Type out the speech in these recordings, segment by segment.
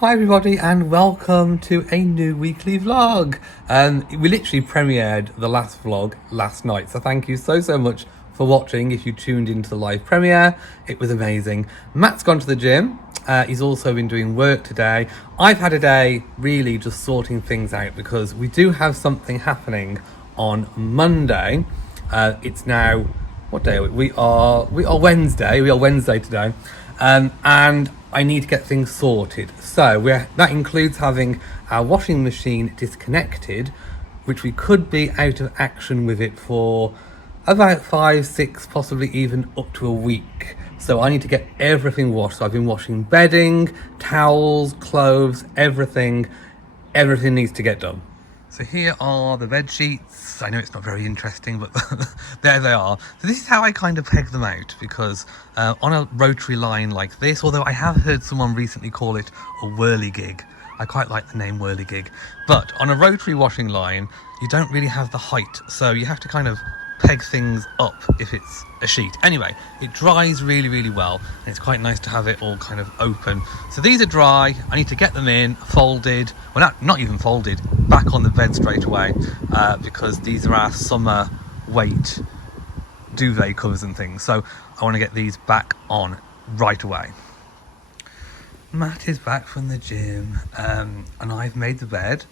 Hi everybody and welcome to a new weekly vlog. We literally premiered the last vlog last night, so thank you so much for watching. If you tuned into the live premiere, it was amazing. Matt's gone to the gym. He's also been doing work today. I've had a day really just sorting things out because we do have something happening on Monday. It's now, what day are we? We are Wednesday. We are Wednesday today. And I need to get things sorted. So that includes having our washing machine disconnected, which we could be out of action with it for about 5, 6, possibly even up to a week. So I need to get everything washed. So I've been washing bedding, towels, clothes, everything. Everything needs to get done. So here are the bed sheets. I know it's not very interesting, but there they are. So this is how I kind of peg them out, because on a rotary line like this, although I have heard someone recently call it a whirligig. I quite like the name whirligig. But on a rotary washing line, you don't really have the height. So you have to kind of peg things up if it's a sheet. Anyway, it dries really well, and it's quite nice to have it all kind of open. So these are dry. I need to get them in, folded. Well, not even folded, back on the bed straight away, because these are our summer weight duvet covers and things. So I want to get these back on right away. Matt is back from the gym, and I've made the bed,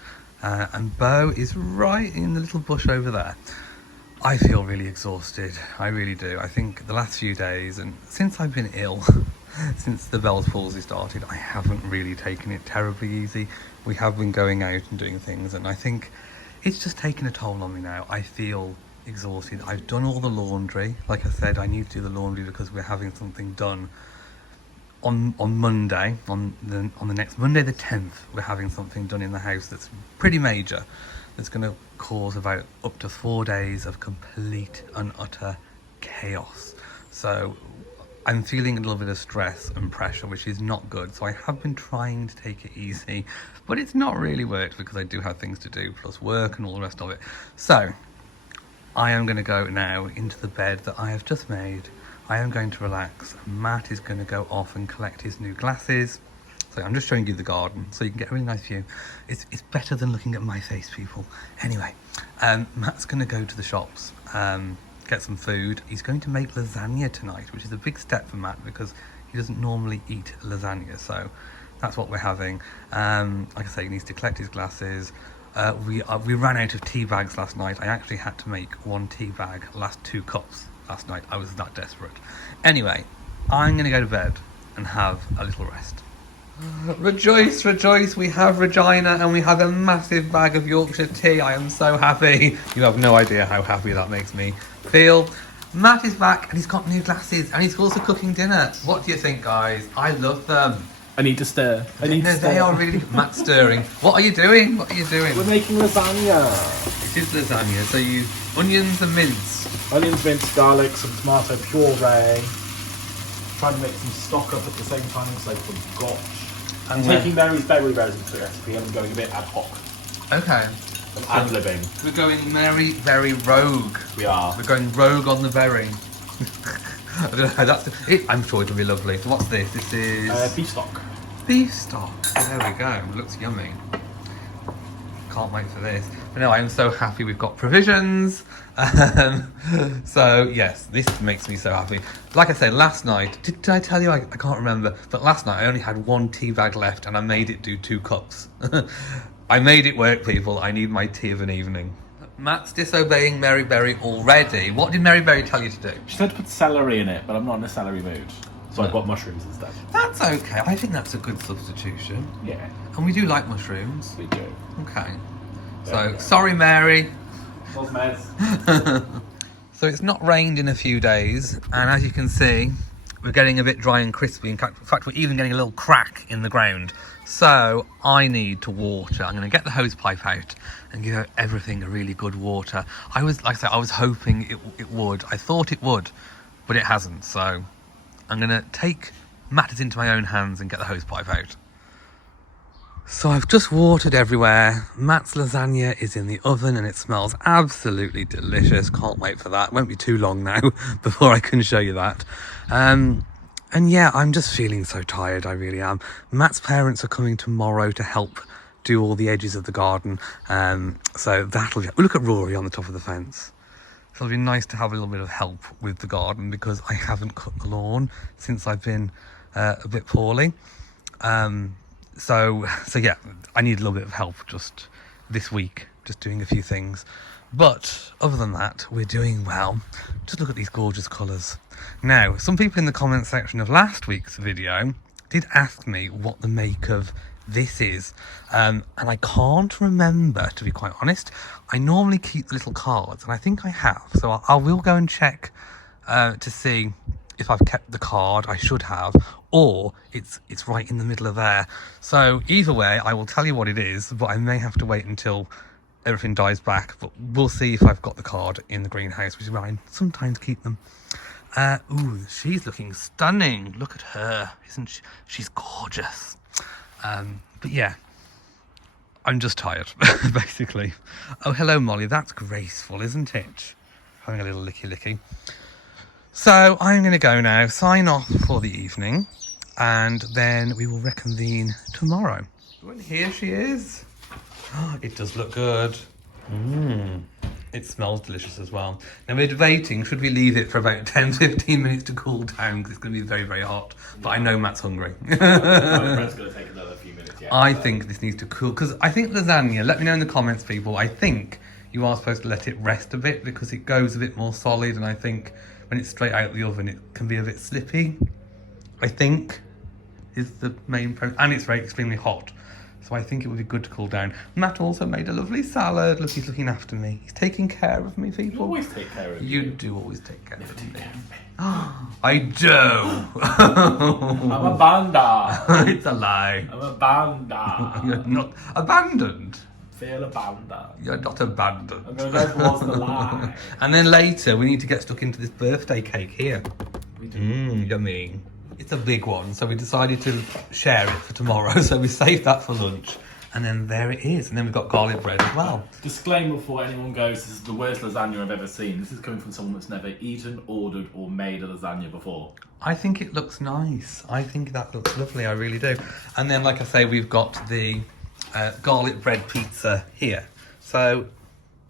and Bo is right in the little bush over there. I feel really exhausted, I really do. I think the last few days, and since I've been ill, since the Bell's palsy started, I haven't really taken it terribly easy. We have been going out and doing things, and I think it's just taken a toll on me now. I feel exhausted. I've done all the laundry. Like I said, I need to do the laundry because we're having something done on Monday, on the next Monday the 10th. We're having something done in the house that's pretty major. It's going to cause about up to 4 days of complete and utter chaos. So I'm feeling a little bit of stress and pressure, which is not good. So I have been trying to take it easy, but it's not really worked because I do have things to do, plus work and all the rest of it. So I am going to go now into the bed that I have just made. I am going to relax. Matt is going to go off and collect his new glasses. So I'm just showing you the garden so you can get a really nice view. It's better than looking at my face, people. Anyway, Matt's going to go to the shops, get some food. He's going to make lasagna tonight, which is a big step for Matt because he doesn't normally eat lasagna. So that's what we're having. Like I say, he needs to collect his glasses. We ran out of tea bags last night. I actually had to make 1 tea bag last 2 cups last night. I was that desperate. Anyway, I'm going to go to bed and have a little rest. Rejoice, rejoice, we have Regina and we have a massive bag of Yorkshire tea. I am so happy. You have no idea how happy that makes me feel. Matt is back and he's got new glasses and he's also cooking dinner. What do you think, guys? I love them. I need to stir. They are really... Matt's stirring. What are you doing? What are you doing? We're making lasagna. It is lasagna, so you use onions and mince. Onions, mince, garlic, some tomato puree. Trying to make some stock up at the same time so I forgot. I'm taking very into the recipe and I'm going a bit ad hoc. Okay. I'm ad-libbing. We're going very rogue. We are. We're going rogue on the berry. I don't know how that's it. I'm sure it'll be lovely. So what's this? This is beef stock. Beef stock. There we go. It looks yummy. Can't wait for this. But no, I'm so happy we've got provisions. So yes, this makes me so happy. Like I said, last night, did I tell you? I can't remember. But last night I only had 1 tea bag left and I made it do 2 cups. I made it work, people. I need my tea of an evening. Matt's disobeying Mary Berry already. What did Mary Berry tell you to do? She said to put celery in it, but I'm not in a celery mood. So I've got mushrooms instead. That's okay. I think that's a good substitution. Yeah. And we do like mushrooms. We do. Okay. So, sorry, Mary. Those meds. So it's not rained in a few days, and as you can see, we're getting a bit dry and crispy. In fact, we're even getting a little crack in the ground. So I need to water. I'm going to get the hose pipe out and give everything a really good water. I was hoping it would. I thought it would, but it hasn't. So I'm going to take matters into my own hands and get the hose pipe out. So I've just watered everywhere. Matt's lasagna is in the oven and it smells absolutely delicious. Can't wait for that. Won't be too long now before I can show you that. And yeah, I'm just feeling so tired, I really am. Matt's parents are coming tomorrow to help do all the edges of the garden. So that'll be... Look at Rory on the top of the fence. So it'll be nice to have a little bit of help with the garden because I haven't cut the lawn since I've been a bit poorly. So yeah, I need a little bit of help just this week, just doing a few things. But other than that, we're doing well. Just look at these gorgeous colours. Now, some people in the comment section of last week's video did ask me what the make of this is. And I can't remember, to be quite honest. I normally keep the little cards, and I think I have. So I will go and check to see if I've kept the card. I should have, or it's right in the middle of there. So either way, I will tell you what it is, but I may have to wait until everything dies back. But we'll see if I've got the card in the greenhouse, which is where I sometimes keep them. Ooh, she's looking stunning. Look at her, isn't she? She's gorgeous. But yeah, I'm just tired, basically. Oh, hello, Molly. That's graceful, isn't it? Having a little licky. So I'm going to go now, sign off for the evening, and then we will reconvene tomorrow. And here she is. It does look good. It smells delicious as well. Now we're debating, should we leave it for about 10-15 minutes to cool down because it's going to be very, very hot. But I know Matt's hungry. My friend's going to take another few minutes, yeah. I think this needs to cool, because I think lasagna, let me know in the comments, people, I think you are supposed to let it rest a bit because it goes a bit more solid, and I think when it's straight out of the oven it can be a bit slippy, I think, is the main premise. And it's very extremely hot. So I think it would be good to cool down. Matt also made a lovely salad. Look, he's looking after me. He's taking care of me, people. You always take care of me. You do always take care Never of take me. care of me. I do. I'm a banda. It's a lie. I'm a banda. You're not abandoned. Feel abandoned. You're not abandoned. I'm going to go towards the line. And then later, we need to get stuck into this birthday cake here. We do. Yummy. It's a big one, so we decided to share it for tomorrow. So we saved that for lunch. And then there it is. And then we've got garlic bread as well. Disclaimer before anyone goes, this is the worst lasagna I've ever seen. This is coming from someone that's never eaten, ordered, or made a lasagna before. I think it looks nice. I think that looks lovely. I really do. And then, like I say, we've got the garlic bread pizza here. So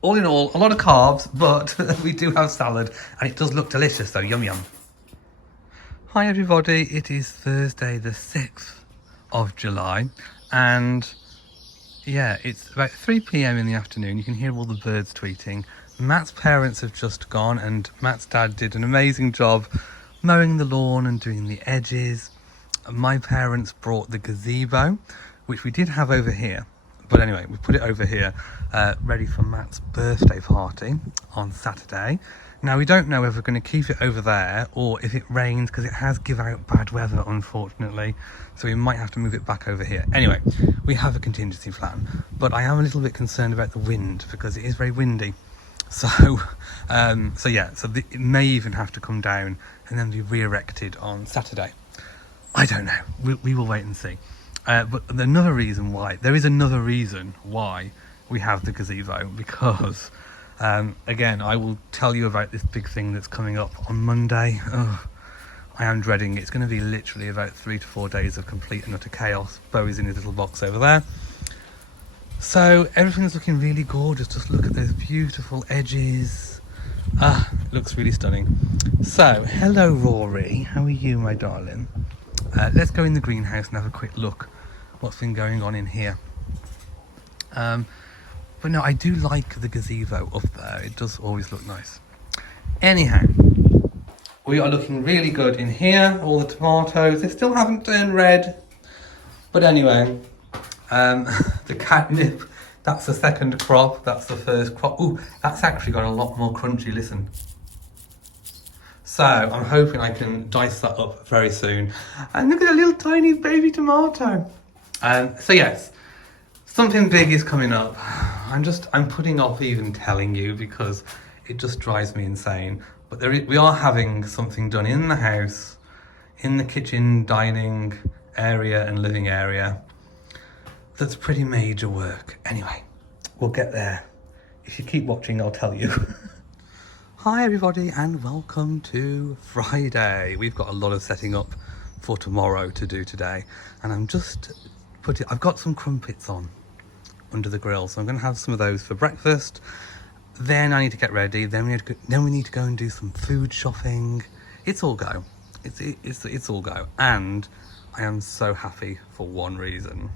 all in all, a lot of carbs, but we do have salad. And it does look delicious, though. Yum, yum. Hi, everybody. It is Thursday, the 6th of July. And yeah, it's about 3 p.m. in the afternoon. You can hear all the birds tweeting. Matt's parents have just gone, and Matt's dad did an amazing job mowing the lawn and doing the edges. My parents brought the gazebo, which we did have over here. But anyway, we put it over here, ready for Matt's birthday party on Saturday. Now, we don't know whether we're going to keep it over there or if it rains, because it has give out bad weather, unfortunately. So we might have to move it back over here. Anyway, we have a contingency plan. But I am a little bit concerned about the wind because it is very windy. So it may even have to come down and then be re-erected on Saturday. I don't know. We will wait and see. But there is another reason why we have the gazebo, because... again, I will tell you about this big thing that's coming up on Monday. Oh, I am dreading it. It's going to be literally about 3 to 4 days of complete and utter chaos. Bowie's in his little box over there. So everything's looking really gorgeous. Just look at those beautiful edges. It looks really stunning. So, hello Rory. How are you, my darling? Let's go in the greenhouse and have a quick look what's been going on in here. But no, I do like the gazebo up there. It does always look nice. Anyhow, we are looking really good in here. All the tomatoes, they still haven't turned red. But anyway, the catnip, that's the second crop. That's the first crop. Ooh, that's actually got a lot more crunchy, listen. So I'm hoping I can dice that up very soon. And look at a little tiny baby tomato. So yes, something big is coming up. I'm putting off even telling you because it just drives me insane. But we are having something done in the house, in the kitchen, dining area and living area. That's pretty major work. Anyway, we'll get there. If you keep watching, I'll tell you. Hi everybody and welcome to Friday. We've got a lot of setting up for tomorrow to do today. And I'm just I've got some crumpets on under the grill, so I'm going to have some of those for breakfast. Then I need to get ready. Then we need to go and do some food shopping. It's all go. It's all go. And I am so happy for one reason.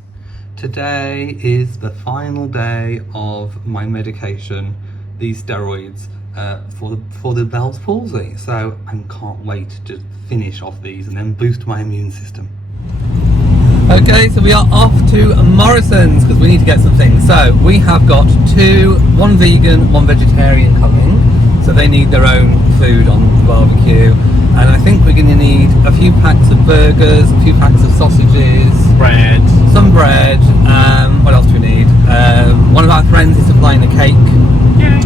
Today is the final day of my medication, these steroids, for the Bell's palsy. So I can't wait to finish off these and then boost my immune system. Okay, so we are off to Morrison's because we need to get some things. So we have got one vegan, one vegetarian coming. So they need their own food on the barbecue. And I think we're going to need a few packs of burgers, a few packs of sausages, some bread. What else do we need? One of our friends is supplying a cake. Yay.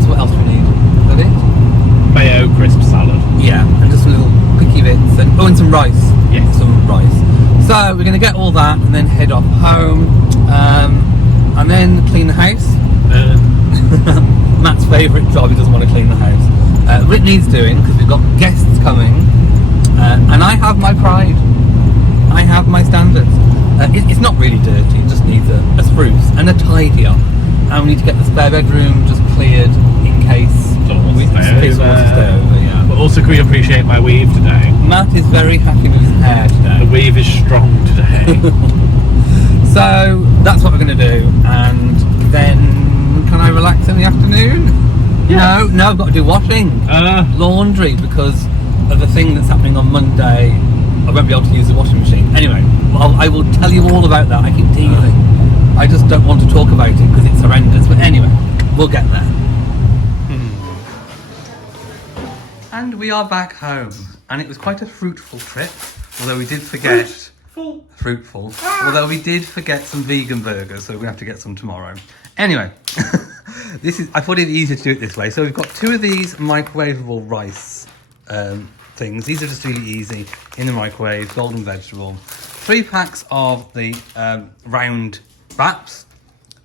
So what else do we need? Is that it? Mayo crisp salad. Yeah, and just some little picky bits. And some rice. Yes. Some rice. So we're going to get all that and then head off home. And then clean the house. Matt's favourite job, he doesn't want to clean the house. It needs doing because we've got guests coming. And I have my pride. I have my standards. It's not really dirty, it just needs a spruce and a tidy up. And we need to get the spare bedroom just cleared in case someone wants to stay over. Yeah. But also, can we appreciate my weave today? Matt is very happy with his hair today. The weave is strong today. So that's what we're going to do. And then can I relax in the afternoon? Yeah. No, I've got to do washing. Laundry, because of the thing that's happening on Monday. I won't be able to use the washing machine. Anyway, I will tell you all about that. I keep teasing. I just don't want to talk about it because it's horrendous. But anyway, we'll get there. And we are back home. And it was quite a fruitful trip. Although we did forget... Fruitful. Although we did forget some vegan burgers. So we're going to have to get some tomorrow. Anyway, I thought it'd be easier to do it this way. So we've got 2 of these microwavable rice things. These are just really easy in the microwave, golden vegetable. 3 packs of the round wraps,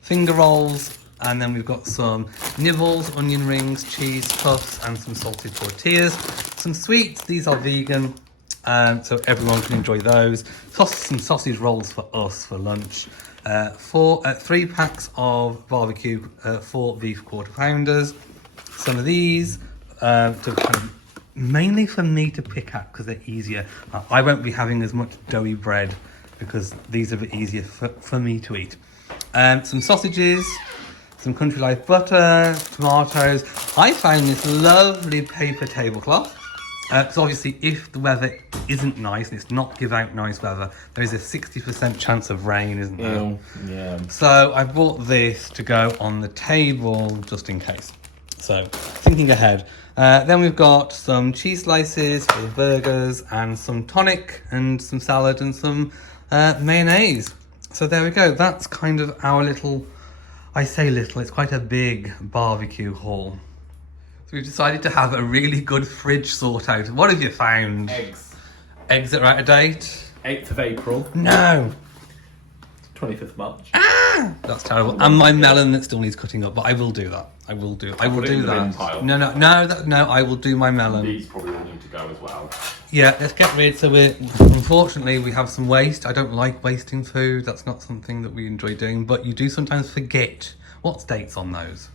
finger rolls, and then we've got some nibbles, onion rings, cheese puffs, and some salted tortillas. Some sweets, these are vegan, so everyone can enjoy those. Some sausage rolls for us for lunch. 3 packs of barbecue, 4 beef quarter pounders. Some of these mainly for me to pick up because they're easier. I won't be having as much doughy bread because these are a bit easier for me to eat. Some sausages, some country life butter, tomatoes. I found this lovely paper tablecloth. Because obviously if the weather isn't nice and it's not give out nice weather, there is a 60% chance of rain, isn't there? Yeah. So I bought this to go on the table just in case. So thinking ahead. Then we've got some cheese slices for the burgers and some tonic and some salad and some mayonnaise. So there we go. That's kind of our little, I say little, it's quite a big barbecue haul. So we've decided to have a really good fridge sort out. What have you found? Eggs. Eggs that are out of date? 8th of April. No. 25th March. That's terrible. And my melon that still needs cutting up, but I will do that. I will do that. No, I will do my melon. These probably will need to go as well. Yeah, let's get rid. So unfortunately we have some waste. I don't like wasting food. That's not something that we enjoy doing, but you do sometimes forget. What's dates on those?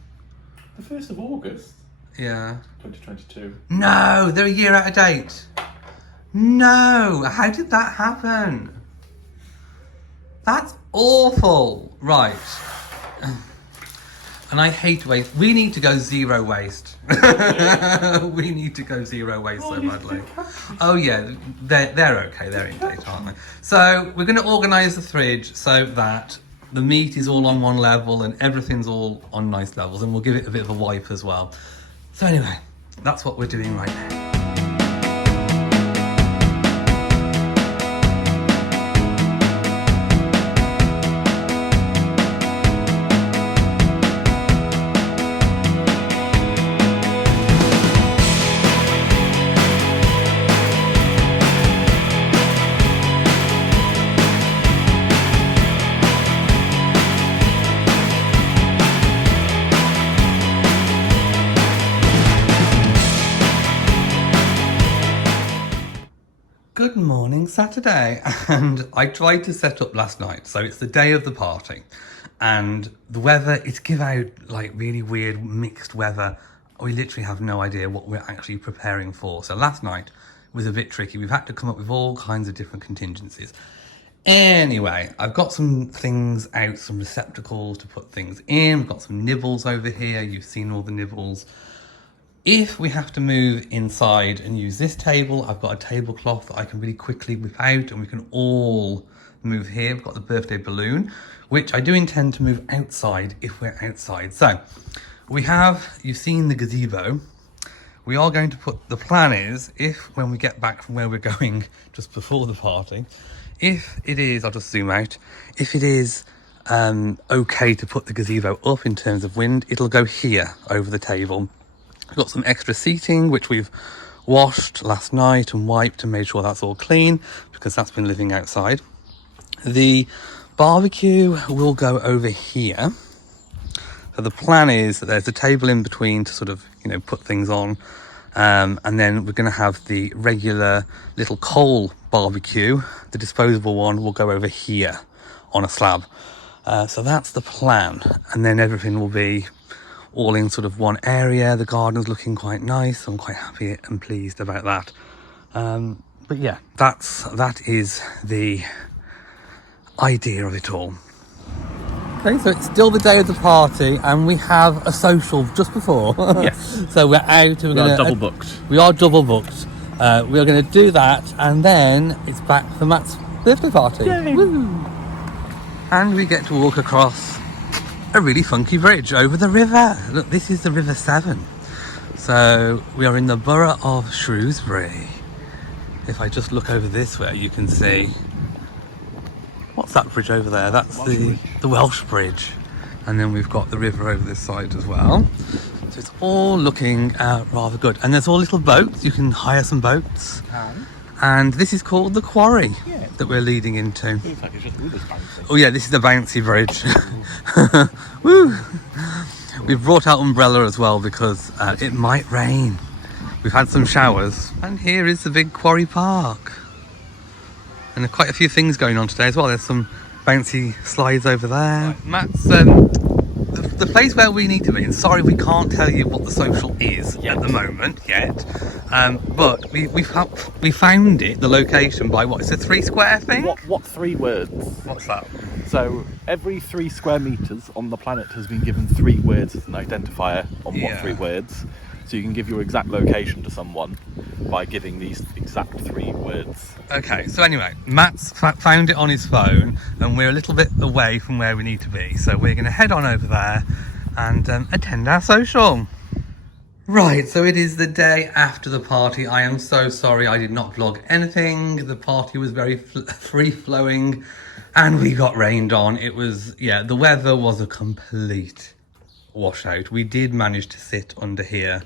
The 1st of August. Yeah. 2022. No, they're a year out of date. No, how did that happen? That's awful. Right. And I hate waste. We need to go zero waste. We need to go zero waste so badly. Oh yeah, they're okay. They're in date, aren't they? So we're going to organise the fridge so that the meat is all on one level and everything's all on nice levels, and we'll give it a bit of a wipe as well. So anyway, that's what we're doing right now. morning, Saturday, and I tried to set up last night. So it's the day of the party, and the weather, it's give out like really weird mixed weather. We literally have no idea what we're actually preparing for. So last night was a bit tricky. We've had to come up with all kinds of different contingencies. Anyway, I've got some things out, some receptacles to put things in. We've got some nibbles over here. You've seen all the nibbles. If we have to move inside and use this table, I've got a tablecloth that I can really quickly whip out and we can all move here. We've got the birthday balloon, which I do intend to move outside if we're outside. So we have, you've seen the gazebo. We are going to put, the plan is, if when we get back from where we're going just before the party, if it is, I'll just zoom out, if it is okay to put the gazebo up in terms of wind, it'll go here over the table. We've got some extra seating, which we've washed last night and wiped and made sure that's all clean because that's been living outside. The barbecue will go over here. So the plan is that there's a table in between to sort of, you know, put things on. And then we're going to have the regular little coal barbecue. The disposable one will go over here on a slab. So that's the plan. And then everything will be all in sort of one area. The garden's looking quite nice. I'm quite happy and pleased about that. But yeah, that is the idea of it all. Okay, so it's still the day of the party and we have a social just before. Yes. So we're out and We are double booked. We are double booked. We are going to do that and then it's back for Matt's birthday party. Yay. Woo! And we get to walk across a really funky bridge over the river. Look, this is the River Severn. So we are in the borough of Shrewsbury. If I just look over this way, you can see, what's that bridge over there? That's the Welsh Bridge. And then we've got the river over this side as well. So it's all looking rather good. And there's all little boats. You can hire some boats. And this is called the Quarry that we're leading into. Looks like it's just bouncy. Oh yeah, this is the bouncy bridge. Woo! We've brought out umbrella as well because it might rain. We've had some showers. And here is the big Quarry Park. And there are quite a few things going on today as well. There's some bouncy slides over there. Right, Matt's the place where we need to be. And sorry, we can't tell you what the social is at the moment yet. But we found it, the location, by what? It's a 3 square thing. What 3 words? What's that? So every 3 square meters on the planet has been given 3 words as an identifier on what 3 words. So you can give your exact location to someone by giving these exact 3 words. Okay, so anyway, Matt's found it on his phone and we're a little bit away from where we need to be. So we're going to head on over there and attend our social. Right, so it is the day after the party. I am so sorry I did not vlog anything. The party was very free-flowing and we got rained on. It was, yeah, the weather was a complete washout. We did manage to sit under here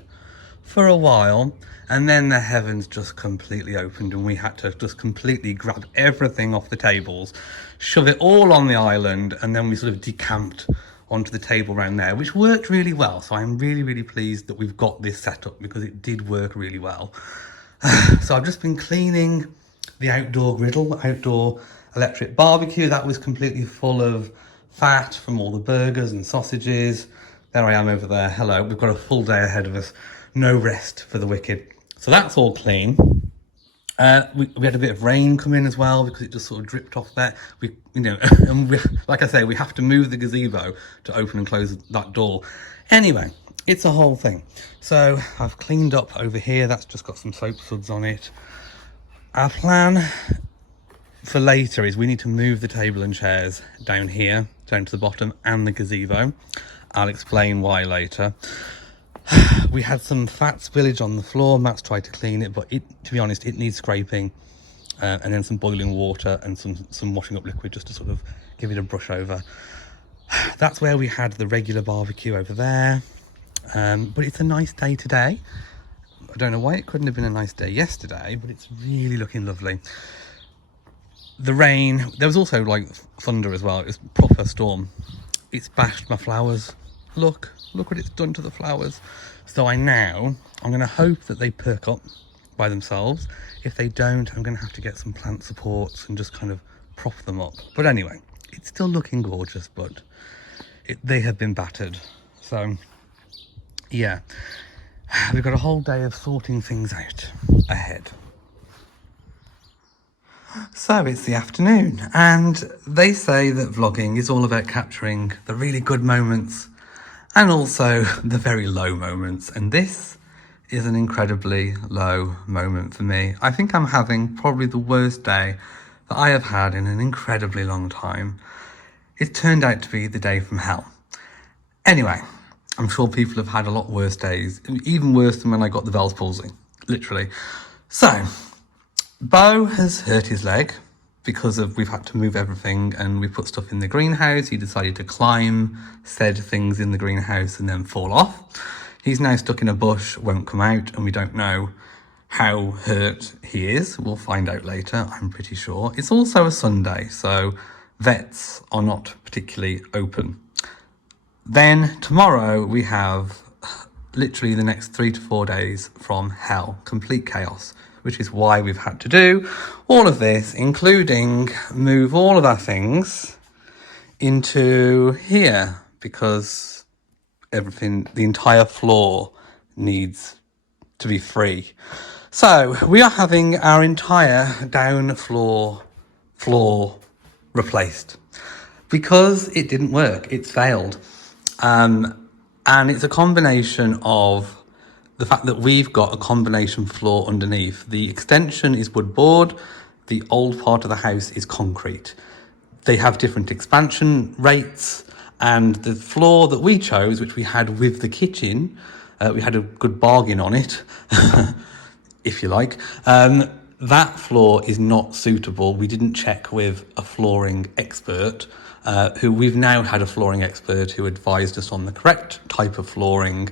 for a while and then the heavens just completely opened and we had to just completely grab everything off the tables, shove it all on the island, and then we sort of decamped onto the table around there, which worked really well. So I'm really, really pleased that we've got this set up because it did work really well. So I've just been cleaning the outdoor griddle, outdoor electric barbecue. That was completely full of fat from all the burgers and sausages. There I am over there. Hello, we've got a full day ahead of us. No rest for the wicked. So that's all clean. We had a bit of rain come in as well because it just sort of dripped off there. And like I say, we have to move the gazebo to open and close that door. Anyway, it's a whole thing. So I've cleaned up over here. That's just got some soap suds on it. Our plan for later is we need to move the table and chairs down here, down to the bottom, and the gazebo. I'll explain why later. We had some fat spillage on the floor. Matt's tried to clean it, but to be honest, it needs scraping, and then some boiling water and some washing up liquid just to sort of give it a brush over. That's where we had the regular barbecue over there, but it's a nice day today. I don't know why it couldn't have been a nice day yesterday, but it's really looking lovely. The rain, there was also like thunder as well. It was a proper storm. It's bashed my flowers. Look what it's done to the flowers. So I'm going to hope that they perk up by themselves. If they don't, I'm going to have to get some plant supports and just kind of prop them up. But anyway, it's still looking gorgeous, but they have been battered. So yeah, we've got a whole day of sorting things out ahead. So it's the afternoon, and they say that vlogging is all about capturing the really good moments and also the very low moments, and this is an incredibly low moment for me. I think I'm having probably the worst day that I have had in an incredibly long time. It turned out to be the day from hell. Anyway, I'm sure people have had a lot worse days, even worse than when I got the Bell's palsy, literally. So Bo has hurt his leg because we've had to move everything, and we put stuff in the greenhouse. He decided to climb said things in the greenhouse and then fall off. He's now stuck in a bush, won't come out, and we don't know how hurt he is. We'll find out later, I'm pretty sure. It's also a Sunday, so vets are not particularly open. Then tomorrow we have literally the next 3 to 4 days from hell, complete chaos, which is why we've had to do all of this, including move all of our things into here, because everything, the entire floor needs to be free. So we are having our entire down floor replaced because it didn't work. It's failed. And it's a combination of the fact that we've got a combination floor underneath. The extension is wood board. The old part of the house is concrete. They have different expansion rates, and the floor that we chose, which we had with the kitchen, we had a good bargain on it, if you like. That floor is not suitable. We didn't check with a flooring expert, who we've now had a flooring expert who advised us on the correct type of flooring,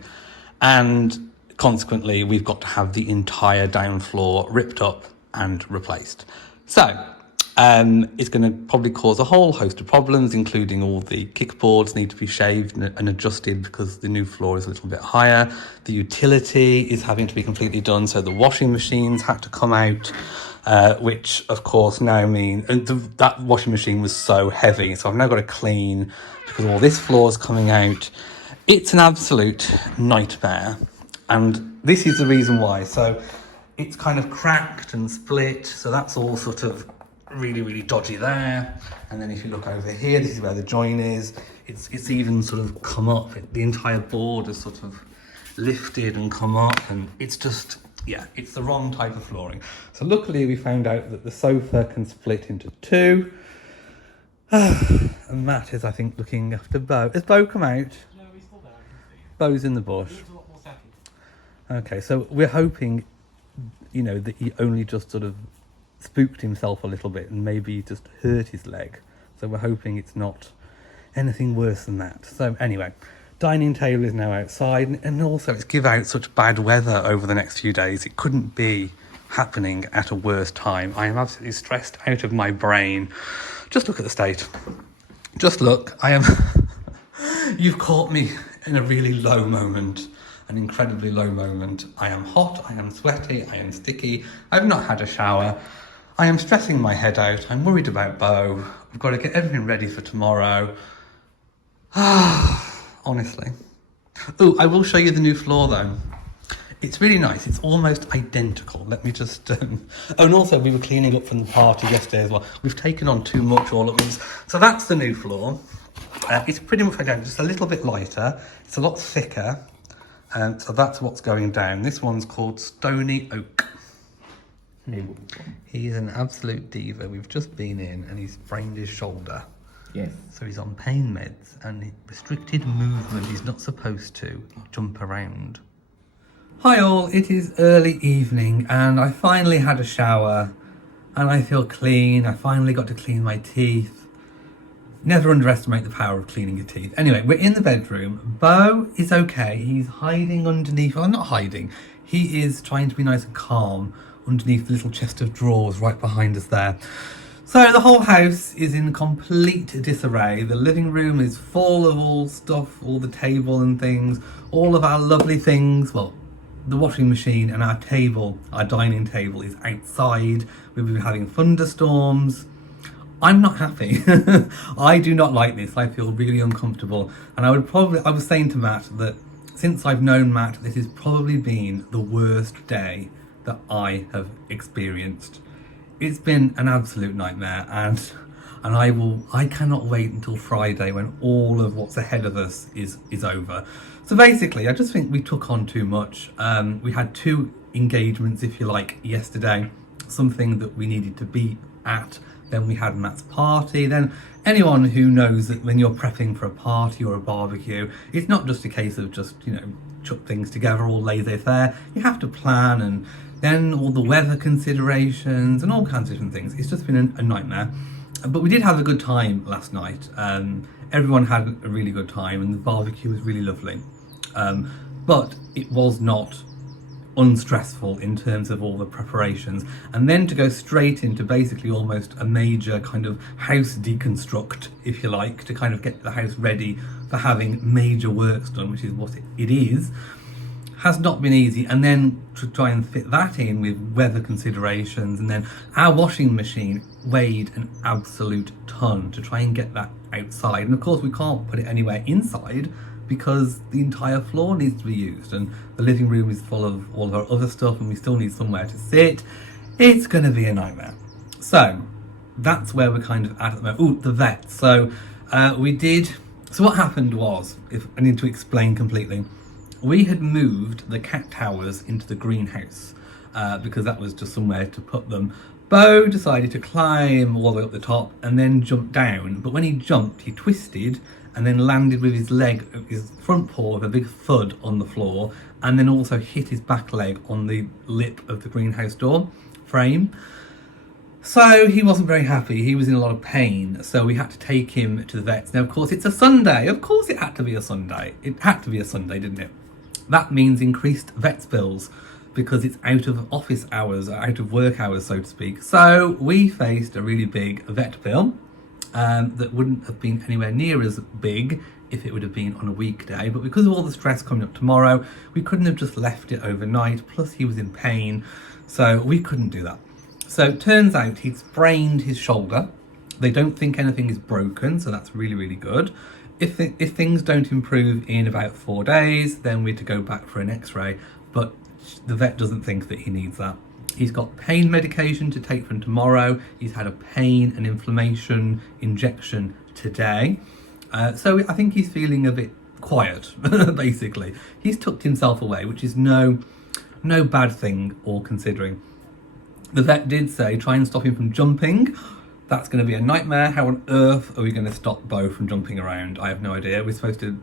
and consequently we've got to have the entire down floor ripped up and replaced. So it's going to probably cause a whole host of problems, including all the kickboards need to be shaved and adjusted because the new floor is a little bit higher. The utility is having to be completely done, so the washing machines had to come out, which of course now means that washing machine was so heavy, so I've now got to clean because all this floor is coming out. It's an absolute nightmare, and this is the reason why. So it's kind of cracked and split, so that's all sort of really dodgy there. And then if you look over here, this is where the join is. It's even sort of come up. The entire board is sort of lifted and come up, and it's just, yeah, it's the wrong type of flooring. So luckily we found out that the sofa can split into two. And Matt is, I think, looking after Bo. Has Bo come out? No, he's still there. Bo's in the bush. He's a lot more settled. Okay, so we're hoping, you know, that he only just sort of spooked himself a little bit and maybe just hurt his leg. So we're hoping it's not anything worse than that. So anyway, dining table is now outside, and also it's give out such bad weather over the next few days. It couldn't be happening at a worse time. I am absolutely stressed out of my brain. Just look at the state. Just look. I am... You've caught me in a really low moment. An incredibly low moment. I am hot, I am sweaty, I am sticky. I've not had a shower. I am stressing my head out. I'm worried about Bo. I've got to get everything ready for tomorrow. Honestly. Oh, I will show you the new floor though. It's really nice. It's almost identical. Let me just... Oh, and also we were cleaning up from the party yesterday as well. We've taken on too much all at once. So that's the new floor. It's pretty much identical, just a little bit lighter. It's a lot thicker. So that's what's going down. This one's called Stony Oak. He's an absolute diva. We've just been in and he's sprained his shoulder. Yes. So he's on pain meds and restricted movement. He's not supposed to jump around. Hi all, it is early evening and I finally had a shower and I feel clean. I finally got to clean my teeth. Never underestimate the power of cleaning your teeth. Anyway, we're in the bedroom. Bo is okay. He's hiding underneath, well, not hiding. He is trying to be nice and calm underneath the little chest of drawers right behind us there. So the whole house is in complete disarray. The living room is full of all stuff, all the table and things, all of our lovely things. Well, the washing machine and our table, our dining table, is outside. We've been having thunderstorms. I'm not happy. I do not like this. I feel really uncomfortable. And I was saying to Matt that since I've known Matt, this has probably been the worst day that I have experienced. It's been an absolute nightmare, and I cannot wait until Friday when all of what's ahead of us is over. So basically, I just think we took on too much. We had 2 engagements, if you like, yesterday, something that we needed to be at. Then we had Matt's party. Then anyone who knows that when you're prepping for a party or a barbecue, it's not just a case of just, chuck things together all laissez-faire. You have to plan, and then all the weather considerations and all kinds of different things. It's just been a nightmare. But we did have a good time last night. Everyone had a really good time, and the barbecue was really lovely. But it was not unstressful in terms of all the preparations, and then to go straight into basically almost a major kind of house deconstruct, if you like, to kind of get the house ready for having major works done, which is what it is, has not been easy. And then to try and fit that in with weather considerations, and then our washing machine weighed an absolute ton to try and get that outside, and of course we can't put it anywhere inside because the entire floor needs to be used, and the living room is full of all of our other stuff, and we still need somewhere to sit. It's going to be a nightmare. So that's where we're kind of at the moment. Ooh, the vet. So what happened was, if I need to explain completely, we had moved the cat towers into the greenhouse because that was just somewhere to put them. Bo decided to climb all the way up the top and then jump down, but when he jumped, he twisted and then landed with his front paw with a big thud on the floor, and then also hit his back leg on the lip of the greenhouse door frame. So he wasn't very happy. He was in a lot of pain, so we had to take him to the vets. Now, of course, it's a Sunday. Of course it had to be a Sunday. It had to be a Sunday, didn't it? That means increased vets bills because it's out of office hours, out of work hours, so to speak. So we faced a really big vet bill that wouldn't have been anywhere near as big if it would have been on a weekday. But because of all the stress coming up tomorrow, we couldn't have just left it overnight. Plus he was in pain, so we couldn't do that. So it turns out he'd sprained his shoulder. They don't think anything is broken, so that's really, really good. If things don't improve in about 4 days, then we're to go back for an x-ray, but the vet doesn't think that he needs that. He's got pain medication to take from tomorrow. He's had a pain and inflammation injection today. So I think he's feeling a bit quiet, basically. He's tucked himself away, which is no bad thing, all considering. The vet did say, try and stop him from jumping. That's going to be a nightmare. How on earth are we going to stop Bo from jumping around? I have no idea. We're supposed to,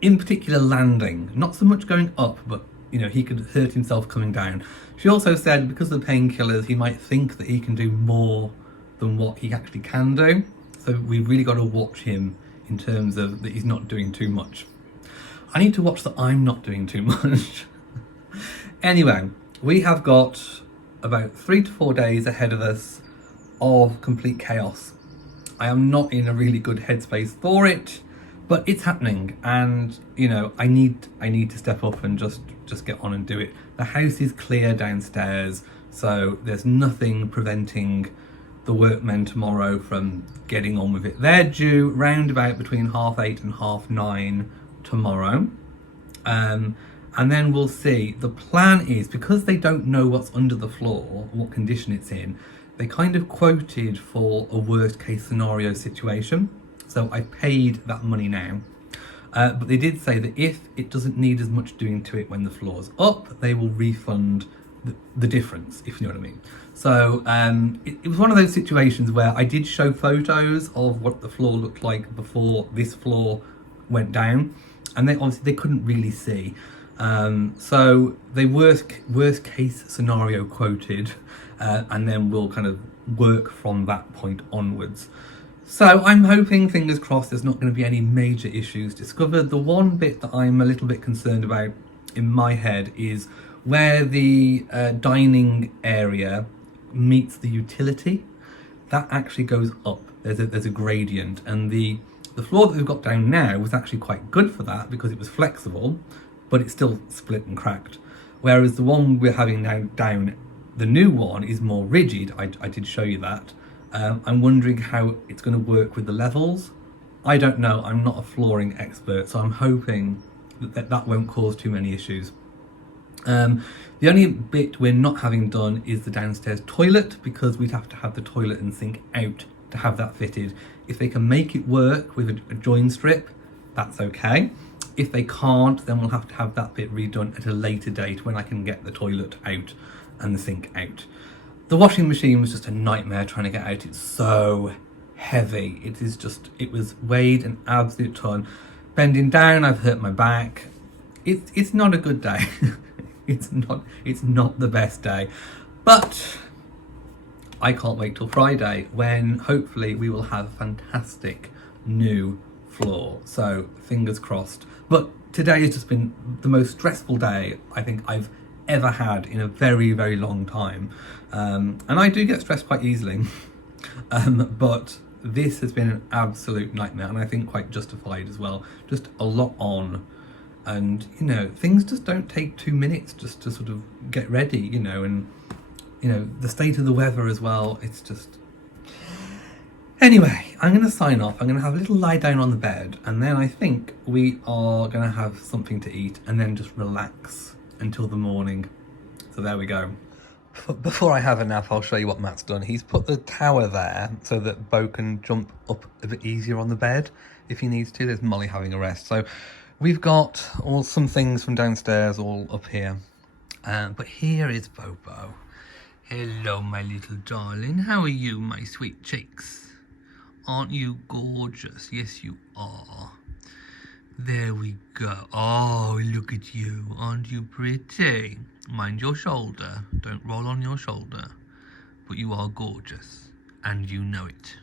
in particular landing, not so much going up, but, he could hurt himself coming down. She also said because of the painkillers, he might think that he can do more than what he actually can do. So we've really got to watch him in terms of that he's not doing too much. I need to watch that I'm not doing too much. Anyway, we have got about 3 to 4 days ahead of us of complete chaos. I am not in a really good headspace for it, but it's happening, and I need to step up and just get on and do it. The house is clear downstairs, so there's nothing preventing the workmen tomorrow from getting on with it. They're due round about between 8:30 and 9:30 tomorrow. And then we'll see. The plan is, because they don't know what's under the floor, what condition it's in, they kind of quoted for a worst case scenario situation. So I paid that money now. But they did say that if it doesn't need as much doing to it when the floor's up, they will refund the difference, if you know what I mean. So it was one of those situations where I did show photos of what the floor looked like before this floor went down, and they couldn't really see. So they worst case scenario quoted, and then we'll kind of work from that point onwards. So I'm hoping, fingers crossed, there's not going to be any major issues discovered. The one bit that I'm a little bit concerned about in my head is where the dining area meets the utility. That actually goes up. There's a gradient, and the floor that we've got down now was actually quite good for that because it was flexible, but it's still split and cracked. Whereas the one we're having now down, the new one, is more rigid. I did show you that. I'm wondering how it's going to work with the levels. I don't know, I'm not a flooring expert, so I'm hoping that won't cause too many issues. The only bit we're not having done is the downstairs toilet, because we'd have to have the toilet and sink out to have that fitted. If they can make it work with a join strip, that's okay. If they can't, then we'll have to have that bit redone at a later date when I can get the toilet out and the sink out. The washing machine was just a nightmare trying to get out. It's so heavy. It was weighed an absolute ton. Bending down, I've hurt my back. It's not a good day. It's not the best day. But I can't wait till Friday, when hopefully we will have a fantastic new floor. So fingers crossed. But today has just been the most stressful day I think I've ever had in a very, very long time. And I do get stressed quite easily. But this has been an absolute nightmare, and I think quite justified as well. Just a lot on. And, you know, things just don't take 2 minutes just to sort of get ready, you know, and, you know, the state of the weather as well. It's just... Anyway, I'm going to sign off. I'm going to have a little lie down on the bed, and then I think we are going to have something to eat and then just relax until the morning. So there we go. Before I have a nap, I'll show you what Matt's done. He's put the tower there so that Bo can jump up a bit easier on the bed if he needs to. There's Molly having a rest. So we've got some things from downstairs all up here. But here is Bobo. Hello, my little darling. How are you, my sweet cheeks? Aren't you gorgeous? Yes, you are. There we go. Oh, look at you. Aren't you pretty? Mind your shoulder. Don't roll on your shoulder. But you are gorgeous. And you know it.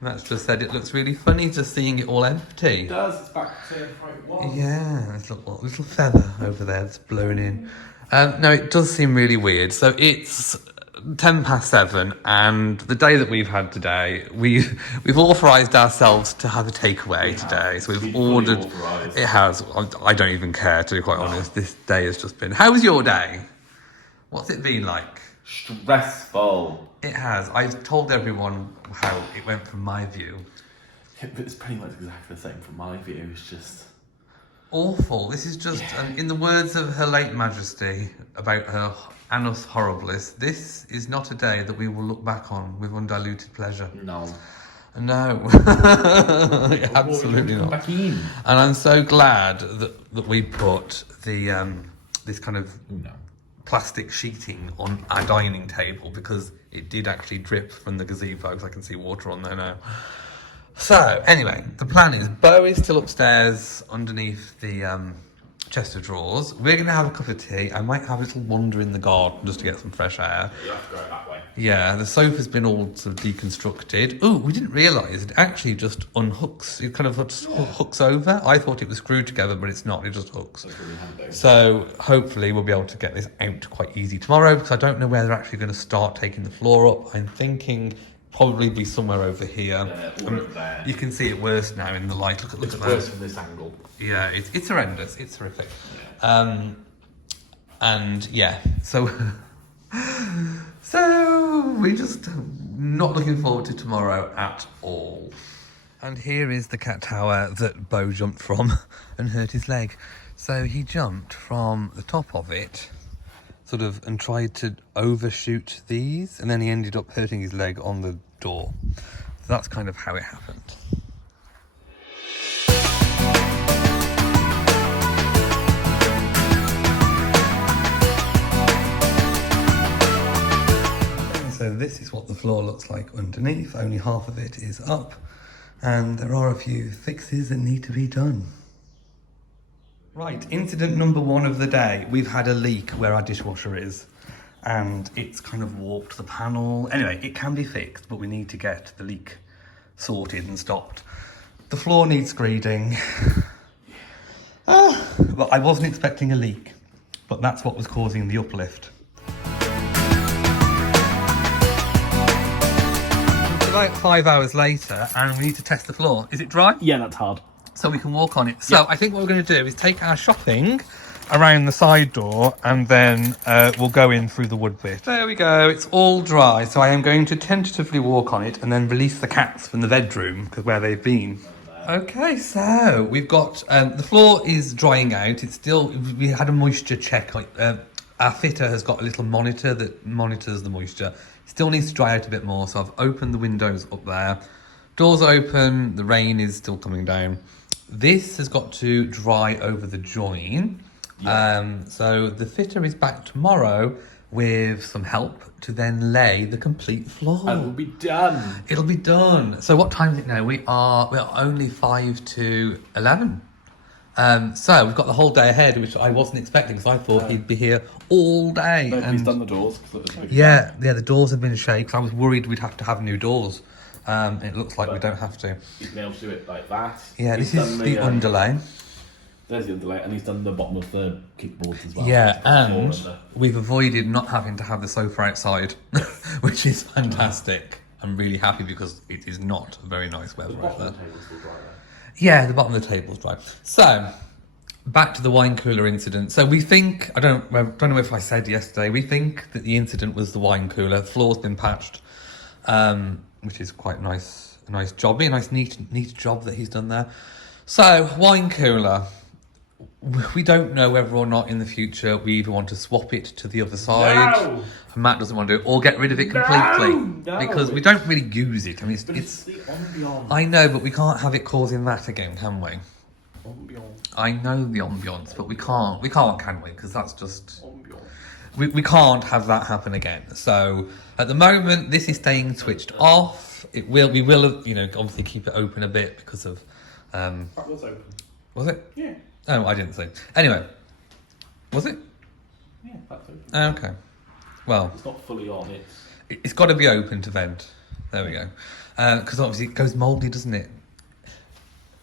Matt's just said it looks really funny just seeing it all empty. It does. It's back to how it was. Yeah, there's a little feather over there that's blown in. No, it does seem really weird. So it's 7:10, and the day that we've had today, we've authorised ourselves to have a takeaway today. So we've ordered. Authorised. It has. I don't even care, to be quite honest. This day has just been. How was your day? What's it been like? Stressful. It has. I've told everyone how it went from my view. Yeah, but it's pretty much exactly the same from my view. It's just awful. This is just, in the words of Her late Majesty about her annus horribilis, this is not a day that we will look back on with undiluted pleasure. No. No. Absolutely not. Back in. And I'm so glad that we put the this kind of plastic sheeting on our dining table, because it did actually drip from the gazebo, because I can see water on there now. So, anyway, the plan is Bo is still upstairs underneath the chest of drawers. We're going to have a cup of tea. I might have a little wander in the garden just to get some fresh air. You have to go that way. Yeah, the sofa's been all sort of deconstructed. Oh, we didn't realise it actually just unhooks. It kind of just hooks over. I thought it was screwed together, but it's not. It just hooks. That's really handy. So hopefully we'll be able to get this out quite easy tomorrow, because I don't know where they're actually going to start taking the floor up. I'm thinking probably be somewhere over here. Yeah, or over there. You can see it worse now in the light. Look It's at worse that. from this angle. Yeah, it's horrendous. It's horrific. Yeah. And yeah, so we just not looking forward to tomorrow at all. And here is the cat tower that Bo jumped from and hurt his leg. So he jumped from the top of it, sort of, and tried to overshoot these, and then he ended up hurting his leg on the door. So that's kind of how it happened. So this is what the floor looks like underneath. Only half of it is up, and there are a few fixes that need to be done. Right, incident number 1 of the day. We've had a leak where our dishwasher is, and it's kind of warped the panel. Anyway, it can be fixed, but we need to get the leak sorted and stopped. The floor needs screeding. Well, I wasn't expecting a leak, but that's what was causing the uplift. It's about 5 hours later, and we need to test the floor. Is it dry? Yeah, that's hard. So we can walk on it. So I think what we're going to do is take our shopping around the side door, and then we'll go in through the wood bit. There we go, it's all dry, so I am going to tentatively walk on it and then release the cats from the bedroom, because where they've been. Okay, so we've got, the floor is drying out. It's still, we had a moisture check. Our fitter has got a little monitor that monitors the moisture. Still needs to dry out a bit more, so I've opened the windows up there. Doors open, the rain is still coming down. This has got to dry over the join. Yeah. So the fitter is back tomorrow with some help to then lay the complete floor. And it'll be done. It'll be done. So what time is it now? We are only 5 to 11. So we've got the whole day ahead, which I wasn't expecting, because I thought he'd be here all day. No, and he's done the doors. Yeah, the doors have been shaped. I was worried we'd have to have new doors. It looks like we don't have to. He's been able to do it like that. Yeah, this is the underlay. There's the underlay, and he's done the bottom of the kickboards as well. Yeah, and we've avoided not having to have the sofa outside, which is fantastic. I'm really happy, because it is not very nice weather out there. Yeah, the bottom of the table's dry. So, back to the wine cooler incident. So we think, I don't know if I said yesterday, we think that the incident was the wine cooler. The floor's been patched, which is quite nice. A nice job, a nice neat job that he's done there. So, wine cooler. We don't know whether or not in the future we either want to swap it to the other side. No! Matt doesn't want to do it, or get rid of it completely. No, because we don't really use it. I mean, it's the ambiance. I know, but we can't have it causing that again, can we? Ambiance. I know the ambiance, but we can't, can we? Because that's just... Ambiance. We can't have that happen again. So, at the moment, this is staying switched off. We will, obviously keep it open a bit because of... That was open. Was it? Yeah. Oh, I didn't see. Anyway, was it? Yeah, that's open. Okay. Well, it's not fully on. It's got to be open to vent. There we go. Because obviously it goes mouldy, doesn't it?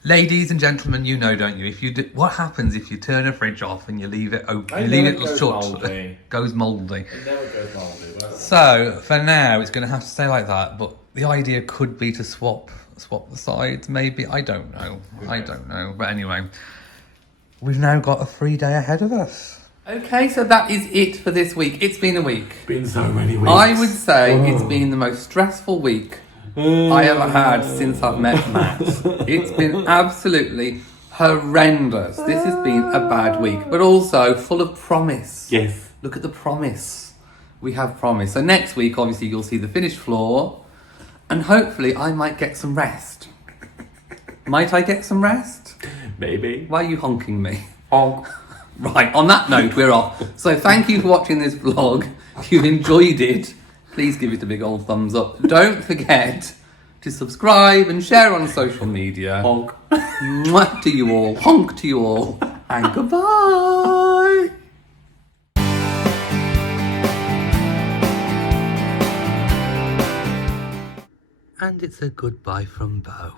Ladies and gentlemen, you know, don't you? What happens if you turn a fridge off and you leave it open? You leave it shut. Goes mouldy. It never goes mouldy. So for now, it's going to have to stay like that. But the idea could be to swap the sides. Maybe, I don't know. I don't know. But anyway. We've now got a free day ahead of us. Okay, so that is it for this week. It's been a week. It's been so many weeks. I would say it's been the most stressful week I ever had since I've met Matt. It's been absolutely horrendous. This has been a bad week, but also full of promise. Yes. Look at the promise. We have promise. So next week, obviously, you'll see the finished floor, and hopefully I might get some rest. Might I get some rest? Maybe. Why are you honking me? Honk. Right, on that note, we're off. So thank you for watching this vlog. If you've enjoyed it, please give it a big old thumbs up. Don't forget to subscribe and share on social media. Honk. Mwah to you all. Honk to you all. And goodbye. And it's a goodbye from Bo.